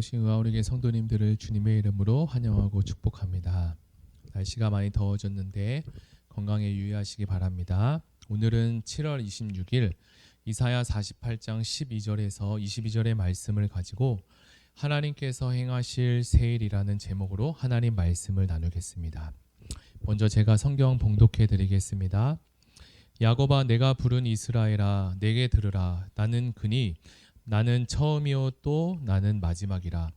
오신 의아우리교 성도님들을 주님의 이름으로 환영하고 축복합니다. 날씨가 많이 더워졌는데 건강에 유의하시기 바랍니다. 오늘은 7월 26일 이사야 48장 12절에서 22절의 말씀을 가지고 하나님께서 행하실 새일이라는 제목으로 하나님 말씀을 나누겠습니다. 먼저 제가 성경 봉독해 드리겠습니다. 야곱아, 내가 부른 이스라엘아, 내게 들으라. 나는 그니 나는 처음이요 또 나는 마지막이라.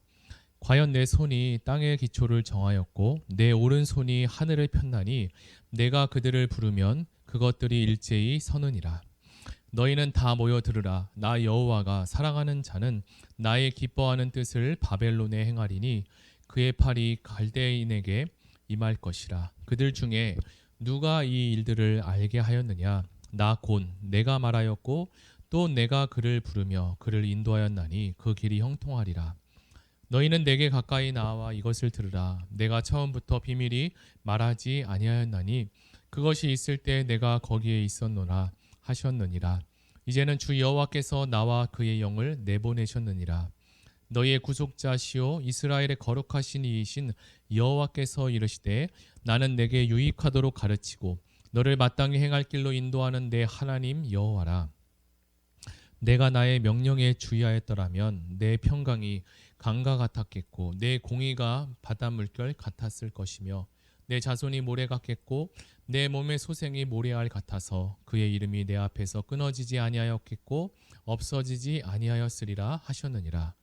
과연 내 손이 땅의 기초를 정하였고 내 오른손이 하늘을 폈나니 내가 그들을 부르면 그것들이 일제히 서느니라. 너희는 다 모여 들으라. 나 여호와가 사랑하는 자는 나의 기뻐하는 뜻을 바벨론에 행하리니 그의 팔이 갈대인에게 임할 것이라. 그들 중에 누가 이 일들을 알게 하였느냐? 나 곧 내가 말하였고 또 내가 그를 부르며 그를 인도하였나니 그 길이 형통하리라. 너희는 내게 가까이 나와 이것을 들으라. 내가 처음부터 비밀이 말하지 아니하였나니 그것이 있을 때 내가 거기에 있었노라 하셨느니라. 이제는 주 여호와께서 나와 그의 영을 내보내셨느니라. 너희의 구속자시오 이스라엘의 거룩하신 이이신 여호와께서 이르시되 나는 내게 유익하도록 가르치고 너를 마땅히 행할 길로 인도하는 내 하나님 여호와라. 내가 나의 명령에 주의하였더라면 내 평강이 강과 같았겠고 내 공의가 바다 물결 같았을 것이며 내 자손이 모래 같겠고 내 몸의 소생이 모래알 같아서 그의 이름이 내 앞에서 끊어지지 아니하였겠고 없어지지 아니하였으리라 하셨느니라.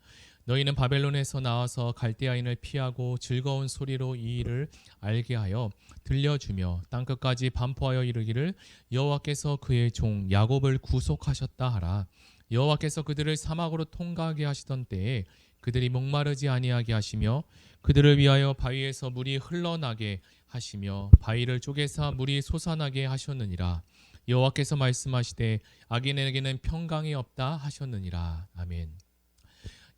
너희는 바벨론에서 나와서 갈대아인을 피하고 즐거운 소리로 이 일을 알게 하여 들려주며 땅끝까지 반포하여 이르기를 여호와께서 그의 종 야곱을 구속하셨다 하라. 여호와께서 그들을 사막으로 통과하게 하시던 때에 그들이 목마르지 아니하게 하시며 그들을 위하여 바위에서 물이 흘러나게 하시며 바위를 쪼개사 물이 솟아나게 하셨느니라. 여호와께서 말씀하시되 악인에게는 평강이 없다 하셨느니라. 아멘.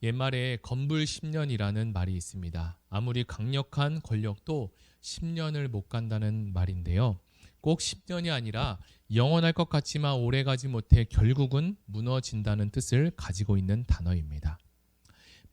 옛말에 건불 10년이라는 말이 있습니다. 아무리 강력한 권력도 10년을 못 간다는 말인데요. 꼭 10년이 아니라 영원할 것 같지만 오래가지 못해 결국은 무너진다는 뜻을 가지고 있는 단어입니다.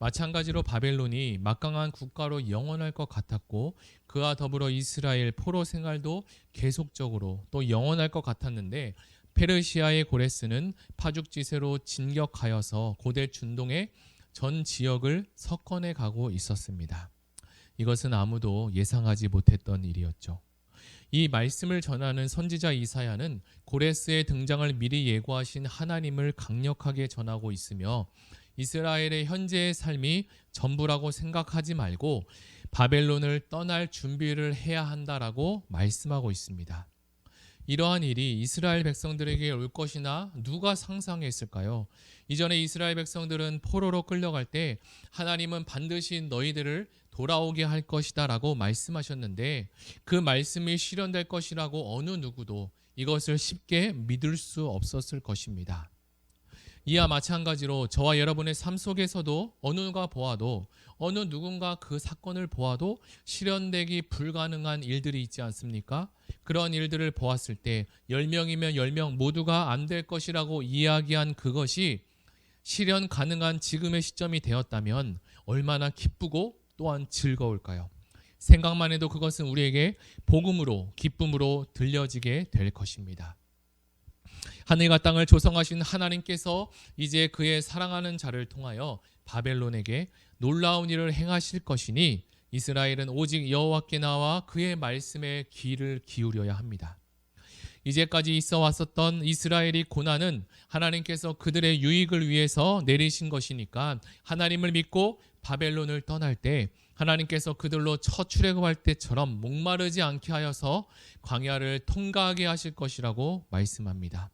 마찬가지로 바벨론이 막강한 국가로 영원할 것 같았고 그와 더불어 이스라엘 포로 생활도 계속적으로 또 영원할 것 같았는데 페르시아의 고레스는 파죽지세로 진격하여서 고대 중동의 전 지역을 석권해 가고 있었습니다. 이것은 아무도 예상하지 못했던 일이었죠. 이 말씀을 전하는 선지자 이사야는 고레스의 등장을 미리 예고하신 하나님을 강력하게 전하고 있으며 이스라엘의 현재의 삶이 전부라고 생각하지 말고 바벨론을 떠날 준비를 해야 한다라고 말씀하고 있습니다. 이러한 일이 이스라엘 백성들에게 올 것이나 누가 상상했을까요? 이전에 이스라엘 백성들은 포로로 끌려갈 때 하나님은 반드시 너희들을 돌아오게 할 것이다 라고 말씀하셨는데 그 말씀이 실현될 것이라고 어느 누구도 이것을 쉽게 믿을 수 없었을 것입니다. 이와 마찬가지로 저와 여러분의 삶 속에서도 어느 누가 보아도 어느 누군가 그 사건을 보아도 실현되기 불가능한 일들이 있지 않습니까? 그런 일들을 보았을 때 10명이면 10명 모두가 안 될 것이라고 이야기한 그것이 실현 가능한 지금의 시점이 되었다면 얼마나 기쁘고 또한 즐거울까요? 생각만 해도 그것은 우리에게 복음으로 기쁨으로 들려지게 될 것입니다. 하늘과 땅을 조성하신 하나님께서 이제 그의 사랑하는 자를 통하여 바벨론에게 놀라운 일을 행하실 것이니 이스라엘은 오직 여호와께 나와 그의 말씀에 귀를 기울여야 합니다. 이제까지 있어 왔었던 이스라엘의 고난은 하나님께서 그들의 유익을 위해서 내리신 것이니까 하나님을 믿고 바벨론을 떠날 때 하나님께서 그들로 첫 출애굽할 때처럼 목마르지 않게 하여서 광야를 통과하게 하실 것이라고 말씀합니다.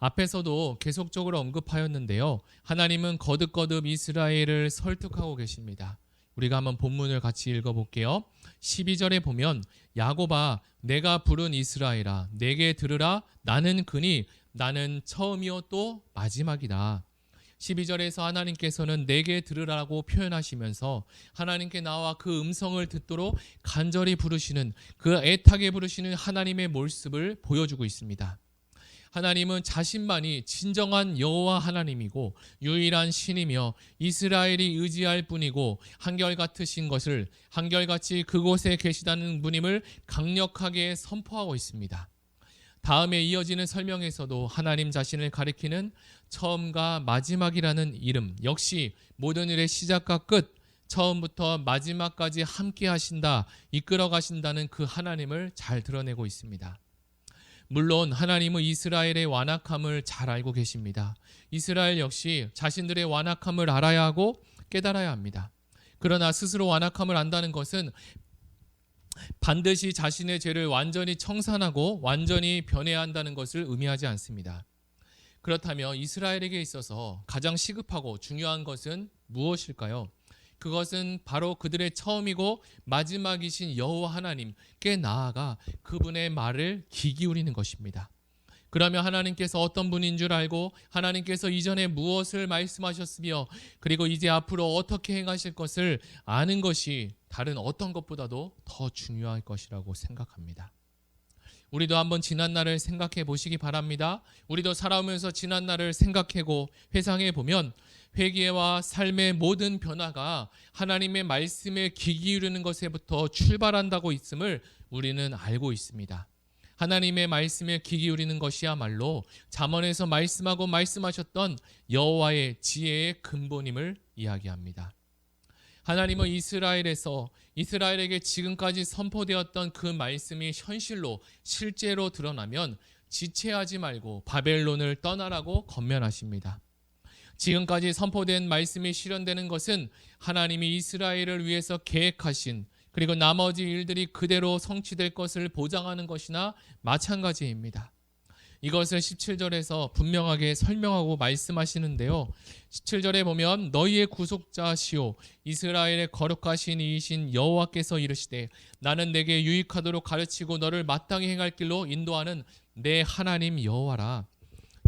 앞에서도 계속적으로 언급하였는데요. 하나님은 거듭거듭 이스라엘을 설득하고 계십니다. 우리가 한번 본문을 같이 읽어볼게요. 12절에 보면 야곱아 내가 부른 이스라엘아 내게 들으라 나는 그니 나는 처음이요 또 마지막이다. 12절에서 하나님께서는 내게 들으라고 표현하시면서 하나님께 나와 그 음성을 듣도록 간절히 부르시는 그 애타게 부르시는 하나님의 모습을 보여주고 있습니다. 하나님은 자신만이 진정한 여호와 하나님이고 유일한 신이며 이스라엘이 의지할 분이고 한결같으신 것을 한결같이 그곳에 계시다는 분임을 강력하게 선포하고 있습니다. 다음에 이어지는 설명에서도 하나님 자신을 가리키는 처음과 마지막이라는 이름, 역시 모든 일의 시작과 끝, 처음부터 마지막까지 함께 하신다, 이끌어 가신다는 그 하나님을 잘 드러내고 있습니다. 물론 하나님은 이스라엘의 완악함을 잘 알고 계십니다. 이스라엘 역시 자신들의 완악함을 알아야 하고 깨달아야 합니다. 그러나 스스로 완악함을 안다는 것은 반드시 자신의 죄를 완전히 청산하고 완전히 변해야 한다는 것을 의미하지 않습니다. 그렇다면 이스라엘에게 있어서 가장 시급하고 중요한 것은 무엇일까요? 그것은 바로 그들의 처음이고 마지막이신 여호와 하나님께 나아가 그분의 말을 귀 기울이는 것입니다. 그러면 하나님께서 어떤 분인 줄 알고 하나님께서 이전에 무엇을 말씀하셨으며 그리고 이제 앞으로 어떻게 행하실 것을 아는 것이 다른 어떤 것보다도 더 중요할 것이라고 생각합니다. 우리도 한번 지난 날을 생각해 보시기 바랍니다. 우리도 살아오면서 지난 날을 생각하고 회상해 보면 회개와 삶의 모든 변화가 하나님의 말씀에 귀 기울이는 것에부터 출발한다고 있음을 우리는 알고 있습니다. 하나님의 말씀에 귀 기울이는 것이야말로 잠언에서 말씀하고 말씀하셨던 여호와의 지혜의 근본임을 이야기합니다. 하나님은 이스라엘에게 지금까지 선포되었던 그 말씀이 현실로 실제로 드러나면 지체하지 말고 바벨론을 떠나라고 권면하십니다. 지금까지 선포된 말씀이 실현되는 것은 하나님이 이스라엘을 위해서 계획하신 그리고 나머지 일들이 그대로 성취될 것을 보장하는 것이나 마찬가지입니다. 이것을 17절에서 분명하게 설명하고 말씀하시는데요. 17절에 보면 너희의 구속자시오 이스라엘의 거룩하신 이이신 여호와께서 이르시되 나는 내게 유익하도록 가르치고 너를 마땅히 행할 길로 인도하는 내 하나님 여호와라.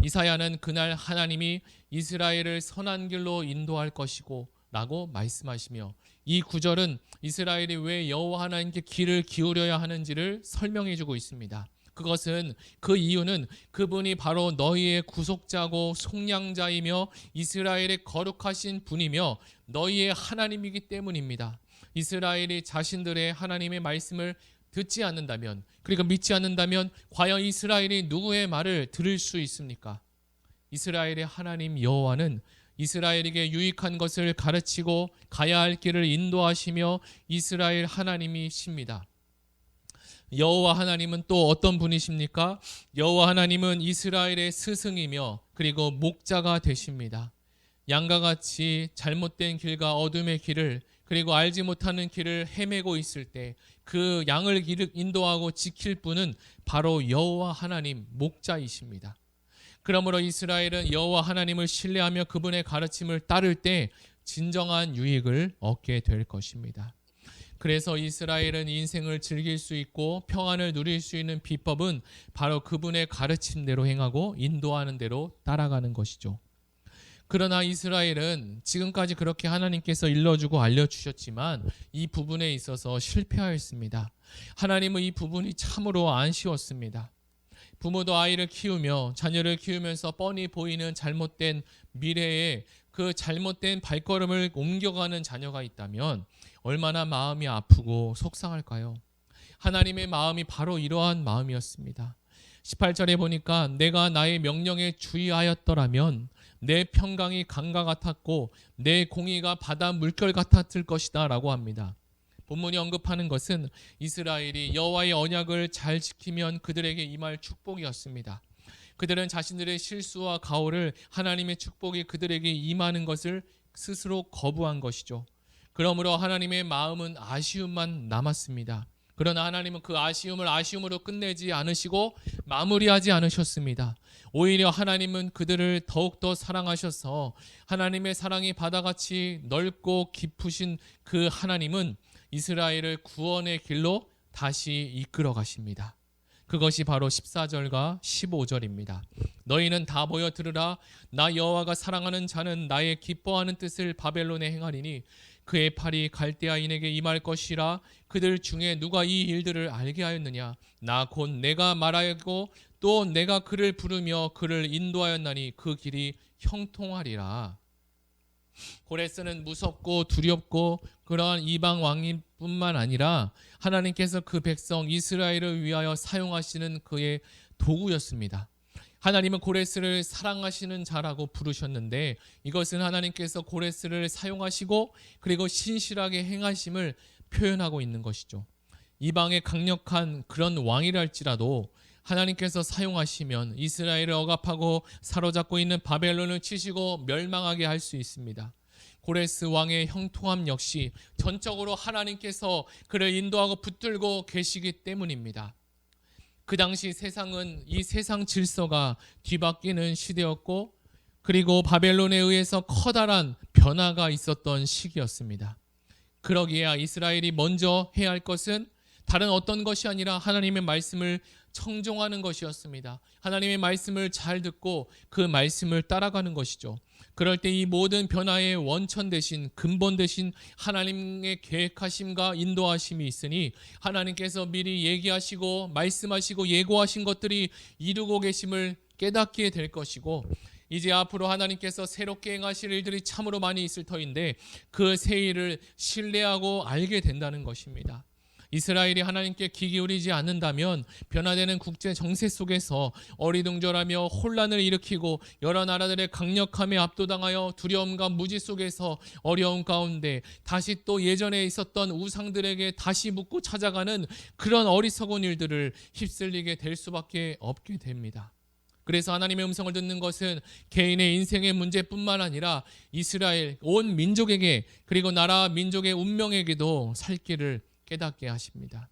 이사야는 그날 하나님이 이스라엘을 선한 길로 인도할 것이고 라고 말씀하시며 이 구절은 이스라엘이 왜 여호와 하나님께 귀를 기울여야 하는지를 설명해 주고 있습니다. 그것은 그 이유는 그분이 바로 너희의 구속자고 속량자이며 이스라엘의 거룩하신 분이며 너희의 하나님이기 때문입니다. 이스라엘이 자신들의 하나님의 말씀을 듣지 않는다면 그리고 믿지 않는다면 과연 이스라엘이 누구의 말을 들을 수 있습니까? 이스라엘의 하나님 여호와는 이스라엘에게 유익한 것을 가르치고 가야 할 길을 인도하시며 이스라엘 하나님이십니다. 여호와 하나님은 또 어떤 분이십니까? 여호와 하나님은 이스라엘의 스승이며 그리고 목자가 되십니다. 양과 같이 잘못된 길과 어둠의 길을 그리고 알지 못하는 길을 헤매고 있을 때 그 양을 인도하고 지킬 분은 바로 여호와 하나님 목자이십니다. 그러므로 이스라엘은 여호와 하나님을 신뢰하며 그분의 가르침을 따를 때 진정한 유익을 얻게 될 것입니다. 그래서 이스라엘은 인생을 즐길 수 있고 평안을 누릴 수 있는 비법은 바로 그분의 가르침대로 행하고 인도하는 대로 따라가는 것이죠. 그러나 이스라엘은 지금까지 그렇게 하나님께서 일러주고 알려주셨지만 이 부분에 있어서 실패하였습니다. 하나님은 이 부분이 참으로 안 쉬웠습니다. 부모도 아이를 키우며 자녀를 키우면서 뻔히 보이는 잘못된 미래에 그 잘못된 발걸음을 옮겨가는 자녀가 있다면 얼마나 마음이 아프고 속상할까요? 하나님의 마음이 바로 이러한 마음이었습니다. 18절에 보니까 내가 나의 명령에 주의하였더라면 내 평강이 강과 같았고 내 공의가 바다 물결 같았을 것이다 라고 합니다. 본문이 언급하는 것은 이스라엘이 여호와의 언약을 잘 지키면 그들에게 임할 축복이었습니다. 그들은 자신들의 실수와 가오를 하나님의 축복이 그들에게 임하는 것을 스스로 거부한 것이죠. 그러므로 하나님의 마음은 아쉬움만 남았습니다. 그러나 하나님은 그 아쉬움을 아쉬움으로 끝내지 않으시고 마무리하지 않으셨습니다. 오히려 하나님은 그들을 더욱더 사랑하셔서 하나님의 사랑이 바다같이 넓고 깊으신 그 하나님은 이스라엘을 구원의 길로 다시 이끌어 가십니다. 그것이 바로 14절과 15절입니다. 너희는 다 모여 들으라. 나 여호와가 사랑하는 자는 나의 기뻐하는 뜻을 바벨론에 행하리니 그의 팔이 갈대아인에게 임할 것이라. 그들 중에 누가 이 일들을 알게 하였느냐? 나 곧 내가 말하였고 또 내가 그를 부르며 그를 인도하였나니 그 길이 형통하리라. 고레스는 무섭고 두렵고 그러한 이방 왕뿐만 아니라 하나님께서 그 백성 이스라엘을 위하여 사용하시는 그의 도구였습니다. 하나님은 고레스를 사랑하시는 자라고 부르셨는데 이것은 하나님께서 고레스를 사용하시고 그리고 신실하게 행하심을 표현하고 있는 것이죠. 이방의 강력한 그런 왕이랄지라도 하나님께서 사용하시면 이스라엘을 억압하고 사로잡고 있는 바벨론을 치시고 멸망하게 할 수 있습니다. 고레스 왕의 형통함 역시 전적으로 하나님께서 그를 인도하고 붙들고 계시기 때문입니다. 그 당시 세상은 이 세상 질서가 뒤바뀌는 시대였고 그리고 바벨론에 의해서 커다란 변화가 있었던 시기였습니다. 그러기에 이스라엘이 먼저 해야 할 것은 다른 어떤 것이 아니라 하나님의 말씀을 청종하는 것이었습니다. 하나님의 말씀을 잘 듣고 그 말씀을 따라가는 것이죠. 그럴 때 이 모든 변화의 원천 대신 근본 대신 하나님의 계획하심과 인도하심이 있으니 하나님께서 미리 얘기하시고 말씀하시고 예고하신 것들이 이루고 계심을 깨닫게 될 것이고 이제 앞으로 하나님께서 새롭게 행하실 일들이 참으로 많이 있을 터인데 그 새 일을 신뢰하고 알게 된다는 것입니다. 이스라엘이 하나님께 귀 기울이지 않는다면 변화되는 국제 정세 속에서 어리둥절하며 혼란을 일으키고 여러 나라들의 강력함에 압도당하여 두려움과 무지 속에서 어려움 가운데 다시 또 예전에 있었던 우상들에게 다시 묻고 찾아가는 그런 어리석은 일들을 휩쓸리게 될 수밖에 없게 됩니다. 그래서 하나님의 음성을 듣는 것은 개인의 인생의 문제뿐만 아니라 이스라엘 온 민족에게 그리고 나라 민족의 운명에게도 살 길을 깨닫게 하십니다.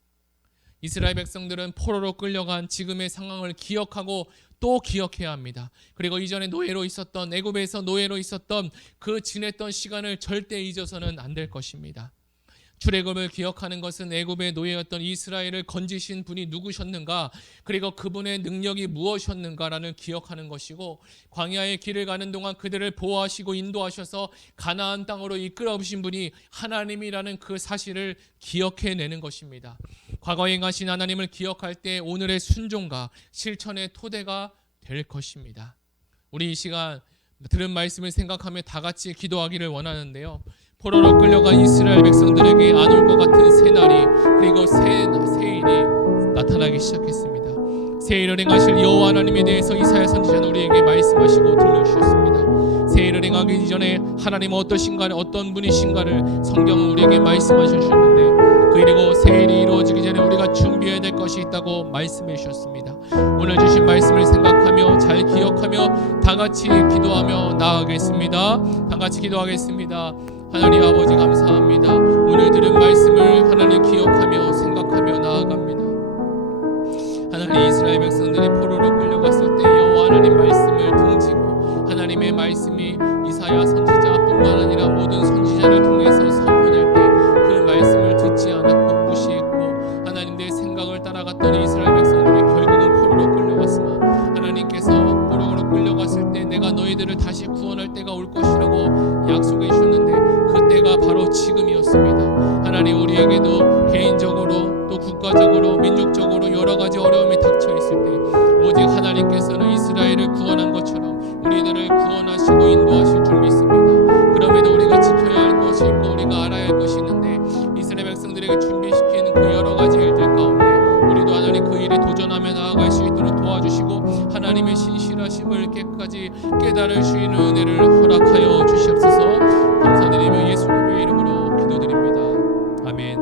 이스라엘 백성들은 포로로 끌려간 지금의 상황을 기억하고 또 기억해야 합니다. 그리고 이전에 노예로 있었던 애굽에서 노예로 있었던 그 지냈던 시간을 절대 잊어서는 안 될 것입니다. 출애굽을 기억하는 것은 애굽의 노예였던 이스라엘을 건지신 분이 누구셨는가 그리고 그분의 능력이 무엇이었는가라는 기억하는 것이고 광야의 길을 가는 동안 그들을 보호하시고 인도하셔서 가나안 땅으로 이끌어 오신 분이 하나님이라는 그 사실을 기억해내는 것입니다. 과거에 행하신 하나님을 기억할 때 오늘의 순종과 실천의 토대가 될 것입니다. 우리 이 시간 들은 말씀을 생각하며 다 같이 기도하기를 원하는데요. 포로로 끌려간 이스라엘 백성들에게 안 올 것 같은 새 날이 그리고 새 일이 나타나기 시작했습니다. 새 일을 행하실 여호와 하나님에 대해서 이사야 선지자는 우리에게 말씀하시고 들려주셨습니다. 새 일을 행하기 전에 하나님은 어떠신가를 어떤 분이신가를 성경은 우리에게 말씀하셨는데 그리고 새 일이 이루어지기 전에 우리가 준비해야 될 것이 있다고 말씀해 주셨습니다. 오늘 주신 말씀을 생각하며 잘 기억하며 다 같이 기도하며 나아가겠습니다. 다 같이 기도하겠습니다. 하나님 아버지 감사합니다. 오늘 들은 말씀을 하나님 기억하며 생각하며 나아갑니다. 하나님 이스라엘 백성들이 포로로 끌려갔을 때 여호와 하나님 말씀을 등지고 하나님의 말씀이 이사야 선지자뿐만 아니라 모든 선지자를 통해서 선포될 때 그 말씀을 듣지 않았고 무시했고 하나님 내 생각을 따라갔던 이스라엘 백성들이 결국은 포로로 끌려갔으나 하나님께서 포로로 끌려갔을 때 내가 너희들을 다시 구원할 때가 올 것이라고 약속해 주셨는데 그때가 바로 지금이었습니다. 하나님 우리에게도 개인적으로 또 국가적으로 민족적으로 여러 가지 어려움이 닥쳐 있을 때 오직 하나님께서는 이스라엘을 구원한 것처럼 우리들을 구원하시고 인도하실 줄 믿습니다. 그럼에도 우리가 지켜야 할 것이 있고 우리가 알아야 할 것이 있는데 이스라엘 백성들에게 준비시키는 그 여러 가지 일들 가운데 우리도 하나님 그 일에 도전하며 나아갈 수 있도록 도와주시고 하나님의 신실하심을 깨끗이 깨달을 수 있는 은혜를 허락하여 주시옵소서. 감사드리며 예수님의 이름으로 기도드립니다. 아멘.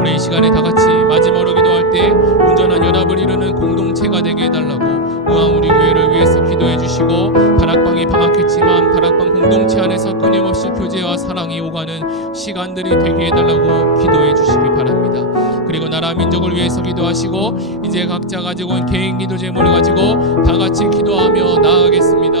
우리 이 시간에 다 같이 마지막으로 기도할 때 온전한 연합을 이루는 공동체가 되게 해달라고 의왕 우리 교회를 위해서 기도해 주시고 다락방이 방학했지만 다락방 공동체 안에서 끊임없이 교제와 사랑이 오가는 시간들이 되게 해달라고 기도해 주시기 바랍니다. 그리고 나라 민족을 위해서 기도하시고 이제 각자 가지고 온 개인 기도 제목을 가지고 다 같이 기도하며 나아가겠습니다.